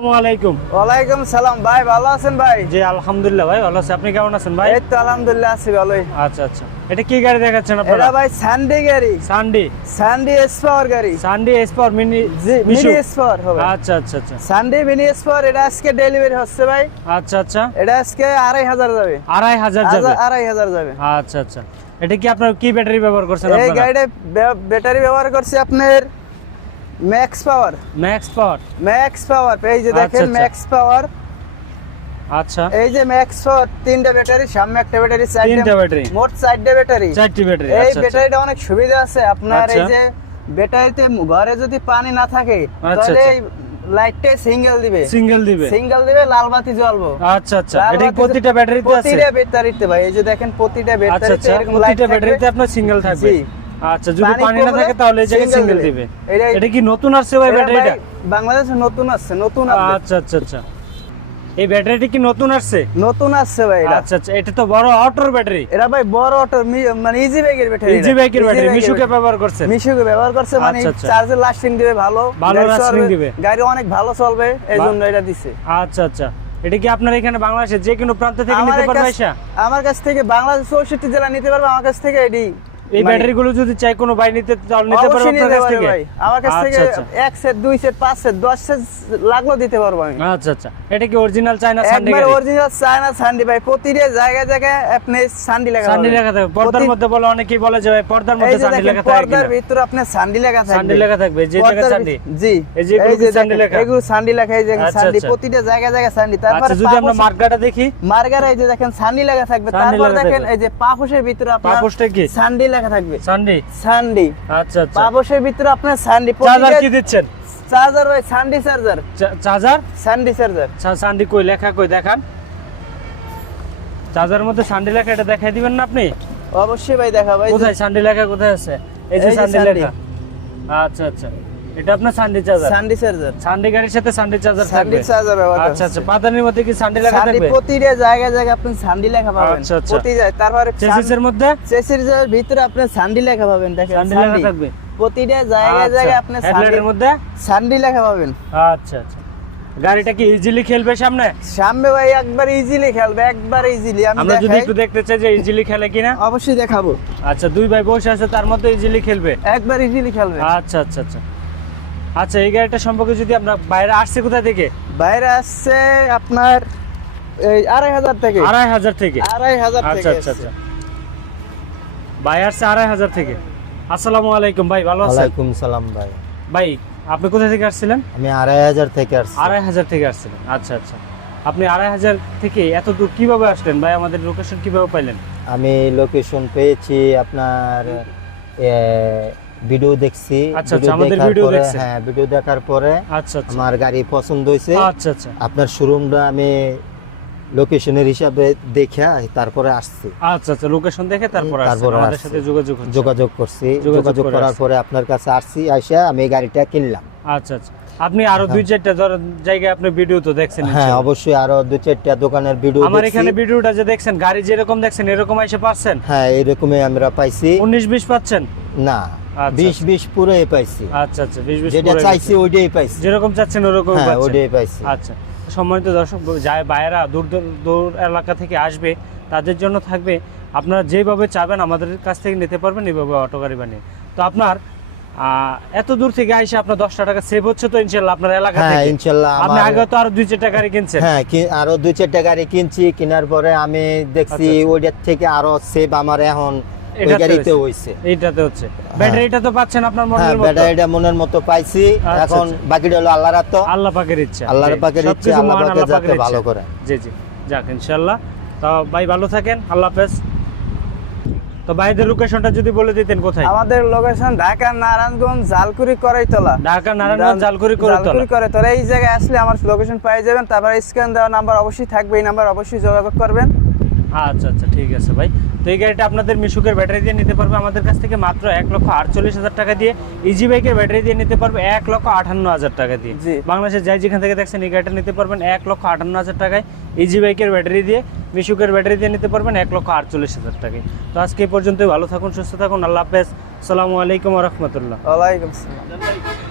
আসসালামু আলাইকুম। ওয়ালাইকুম সালাম। ভাই ভালো আছেন ভাই? জি আলহামদুলিল্লাহ ভাই ভালো আছি। আপনি কেমন আছেন ভাই? এই তো আলহামদুলিল্লাহ আছি ভালোই। আচ্ছা আচ্ছা। এটা কি গাড়ি দেখাচ্ছেন এটা ভাই মিনি হবে। আচ্ছা আচ্ছা আচ্ছা। মিনি এসপাওয়ার এটা আজকে ডেলিভারি হচ্ছে ভাই। আচ্ছা আচ্ছা। এটা আজকে আড়াই হাজার যাবে। আড়াই হাজার যাবে? আড়াই হাজার যাবে। আচ্ছা আচ্ছা। এটা কি আপনার কি ব্যাটারি ব্যবহার করছেন এই গাড়িটা ব্যাটারি ব্যবহার করছি আপনার max power max power max power এই যে আচ্ছা, দেখেন আচ্ছা। ম্যাক্স পাওয়ার আচ্ছা। এই যে ম্যাক্স পাওয়ার তিনটা ব্যাটারি সামনে একটা ব্যাটারি তিনটা ব্যাটারি। মোট চারটে ব্যাটারি। চারটি ব্যাটারি এই আচ্ছা আচ্ছা। ব্যাটারিটা অনেক সুবিধা আছে। আপনার এই আচ্ছা। যে ব্যাটারিতে ঘরে যদি পানি না থাকে আচ্ছা, তাহলে আচ্ছা। লাইটটা সিঙ্গেল দিবে। সিঙ্গেল দিবে। সিঙ্গেল দিবে লাল বাতি জ্বলবো। আচ্ছা আচ্ছা। এটা প্রতিটা ব্যাটারিতে আছে? প্রতিটা ব্যাটারিতে ভাই এই যে দেখেন প্রতিটা আচ্ছা ব্যাটারিতে আচ্ছা। এরকম লাইট প্রতিটা ব্যাটারিতে আপনার সিঙ্গেল থাকবে। আচ্ছা যদি পানি না থাকে তাহলে এই জায়গায় সিঙ্গেল দিবে। এটা কি নতুন আসছে ভাই ব্যাটারিটা? বাংলাদেশে নতুন আসছে নতুন আচ্ছা আচ্ছা আচ্ছা। এই ব্যাটারিটি কি নতুন আসছে? নতুন আসছে ভাই আচ্ছা আচ্ছা এটা তো বড় অটোর ব্যাটারি। এটা ভাই বড় অটো মানে ইজি ব্যাগের ব্যাটারি ইজি বাইকের ব্যাটারি মিশুকে ব্যবহার করছে। মিশুকে ব্যবহার করছে মানে আচ্ছা, আচ্ছা। লাস্টিং দিবে ভালো। ভালো চলবে, দিবে। গাড়ি অনেক ভালো চলবে এই জন্য এটা দিছে। আচ্ছা আচ্ছা। এটা কি আপনার এখানে বাংলাদেশের যে কোনো প্রান্ত থেকে আমার নিতে পারবে কাছ- আমার কাছ থেকে বাংলাদেশ চৌষট্টি জেলা নিতে পারবে আমার কাছ থেকে এডি এই গুলো যদি চাই কোনো ভাই নিতে তাহলে নিতে পারবে আপনার কাছ থেকে? আমার কাছ থেকে আচ্ছা আচ্ছা। এক সেট দুই সেট পাঁচ সেট দশ সেট লাগল দিতে পারব আমি। আচ্ছা আচ্ছা। এটা কি অরিজিনাল চায়না সানডে একবার অরিজিনাল চায়না সান্ডি ভাই। প্রতিটা জায়গায় জায়গায় আপনি সান্ডি লেখা সানডে। লেখা থাকবে। পর্দার মধ্যে বলে অনেকেই বলে যে ভাই পর্দার মধ্যে সানডে দেখেন লেখা থাকে পর্দার ভিতরে আপনার সান্ডি লেখা থাকবে। সানডে লেখা থাকবে যে পর্দার সানডে জি। এই যে সান্ডি লেখা? এগুলো সান্ডি লেখা এই যে আচ্ছা, সান্ডি আচ্ছা। প্রতিটা জায়গায় জায়গায় সান্ডি তারপরে আচ্ছা যদি আমরা মার্কাটা দেখি। এই যে দেখেন সান্ডি লেখা থাকবে। তারপর দেখেন এই যে পাপোশের ভিতরে আপনার পাপোশটা কি? সান্ডি লেখা থাকবে। সানডে সানডে আচ্ছা আচ্ছা। পাপোশের ভিতরে আপনার সান্ডি চার্জার কি দিচ্ছেন? চার্জার ভাই Sunday charger charger Sunday charger Sunday কই? লেখা কই? দেখান। চার্জার মধ্যে সানডে লেখা এটা দেখাই দিবেন না আপনি? অবশ্যই ভাই দেখা ভাই কোথায়? সানডে লেখা কোথায় আছে? এই যে সানডে। লেখা। আচ্ছা আচ্ছা। এটা আপনার Sunday charger Sunday charger Sunday গাড়ির সাথে সানডে চার্জার সান্ডি চার্জার ব্যবহার আচ্ছা আচ্ছা। পাদানির মধ্যে কি সানডে লেখা থাকবে? প্রতিটা জায়গায় জায়গায় আপনি সান্ডি লেখা পাবেন। আচ্ছা, আচ্ছা। প্রতি জায়গায় তারপরে চেসিসের মধ্যে? চেসির ভিতরে আপনি সান্ডি লেখা পাবেন দেখেন সানডে লেখা থাকবে? প্রতিটা জায়গায় আচ্ছা। জায়গায় আপনি মধ্যে? সান্ডি লেখা পাবেন। আচ্ছা আচ্ছা। গাড়িটা কি ইজিলি খেলবে সামনে? সামনে ভাই একবার ইজিলি খেলবে একবার ইজিলি আমি আমরা যদি একটু দেখতে চাই যে ইজিলি খেলে কিনা? অবশ্যই দেখাবো। আচ্ছা দুই ভাই বসে আছে তার মধ্যে ইজিলি খেলবে? একবার ইজিলি খেলবে। আচ্ছা আচ্ছা আচ্ছা। আচ্ছা এই গাড়িটা সম্পর্কে যদি আমরা বাইরে আসছে কোথা থেকে? বাইরে আসছে আপনার এই আড়াই হাজার থেকে। আড়াই হাজার থেকে? আড়াই হাজার থেকে আচ্ছা আচ্ছা আচ্ছা। ভাই আসছে আড়াই হাজার থেকে। আসসালামু আলাইকুম ভাই ভালো আছেন? ওয়ালাইকুম সালাম ভাই। ভাই আপনি কোথা থেকে আসছিলেন? আমি আড়াই হাজার থেকে আসছি। আড়াই হাজার থেকে আসছিলেন। আচ্ছা আচ্ছা। আপনি আড়াই হাজার থেকে এত দূর কীভাবে আসলেন? ভাই আমাদের লোকেশন কীভাবে পাইলেন? আমি লোকেশন পেয়েছি আপনার ভিডিও দেখছি আচ্ছা, আচ্ছা। হ্যাঁ ভিডিও দেখার পরে আচ্ছা আমার গাড়ি পছন্দ হয়েছে। আপনার শোরুমটা আমি লোকেশনের হিসাবে দেখে তারপরে আসছি। আচ্ছা আচ্ছা লোকেশন দেখে তারপর তারপরে আমাদের সাথে যোগাযোগ যোগাযোগ করছি। যোগাযোগ করার পরে আপনার কাছে আসছি আইসা আমি গাড়িটা কিনলাম। আচ্ছা আচ্ছা। আপনি আরও দুই চারটা ধর- জায়গায় আপনি ভিডিও তো দেখছেন হ্যাঁ অবশ্যই আরও দুই চারটা দোকানের ভিডিও আমার এখানে ভিডিওটা যে দেখছেন গাড়ি যেরকম দেখছেন এরকম এসে পাচ্ছেন? হ্যাঁ এরকমই আমরা পাইছি। উনিশ বিশ পাচ্ছেন? না। বিশ বিশ পুরোই পাইছি। আচ্ছা আচ্ছা বিশ বিশ যেটা চাইছি ওইটাই পাইছি। যেরকম চাচ্ছেন ওরকম হ্যাঁ ওইটাই পাইছি। আচ্ছা সম্মানিত দর্শক যায় বাইরা দূর দূর এলাকা থেকে আসবে তাদের জন্য থাকবে আপনারা যেভাবে চাবেন আমাদের কাছ থেকে নিতে পারবেন এইভাবে অটো গাড়ি বানিয়ে। তো আপনার এত দূর থেকে আইসে আপনার দশটা টাকা সেভ হচ্ছে তো ইনশাল্লাহ আপনার এলাকা হ্যাঁ থেকে। ইনশাল্লাহ আপনি আগে তো আরও দুই চারটা গাড়ি কিনছেন। হ্যাঁ কি- আরও দুই চারটা গাড়ি কিনছি কেনার পরে আমি দেখছি আচ্ছা, আচ্ছা। ওইটার থেকে আরও সেভ আমার এখন এটাতে হইছে এইটাতে হচ্ছে। ব্যাটারিটা তো পাচ্ছেন আপনার হ্যাঁ মনের মতো ব্যাটারিটা মনের মতো পাইছি। আচ্ছা, এখন আচ্ছা। বাকিটা হলো আল্লাহর হাত। আল্লাহ পাকের ইচ্ছা। আল্লাহর পাকের ইচ্ছা, আল্লাহ পাকে যাতে ভালো করে। জি জি। যাক ইনশাল্লাহ তো ভাই ভালো থাকেন আল্লাহ হাফেজ। তো ভাইদের লোকেশনটা যদি বলে দিতেন কোথায়? আমাদের লোকেশন ঢাকা নারায়ণগঞ্জ জালকুড়ি করাইতলা। ঢাকা নারায়ণগঞ্জ জালকুড়ি করে জালকুড়ি করাইতলা। এই জায়গায় আসলে আমার লোকেশন পেয়ে যাবেন। তারপরে স্ক্যান দেওয়া নাম্বার অবশ্যই থাকবে। এই নাম্বার অবশ্যই যোগাযোগ করবেন। আচ্ছা আচ্ছা ঠিক আছে ভাই। তো এই গাড়িটা আপনাদের মিশুকের ব্যাটারি দিয়ে নিতে পারবে আমাদের কাছ থেকে মাত্র এক লক্ষ আটচল্লিশ হাজার টাকা দিয়ে। ইজি বাইকের ব্যাটারি দিয়ে নিতে পারবে এক লক্ষ আটান্ন হাজার টাকা দিয়ে। জি। বাংলাদেশের যাই যেখান থেকে দেখছেন এই গাড়িটা নিতে পারবেন এক লক্ষ আটান্ন হাজার টাকায়। ইজি বাইকের ব্যাটারি দিয়ে মিশুকের ব্যাটারি দিয়ে নিতে পারবেন এক লক্ষ আটচল্লিশ হাজার টাকায়। তো আজকে এই পর্যন্তই ভালো থাকুন সুস্থ থাকুন আল্লাহ হাফেজ। সালামু আলাইকুম রহমতুল্লাহ। ওয়ালাইকুম আসসালাম।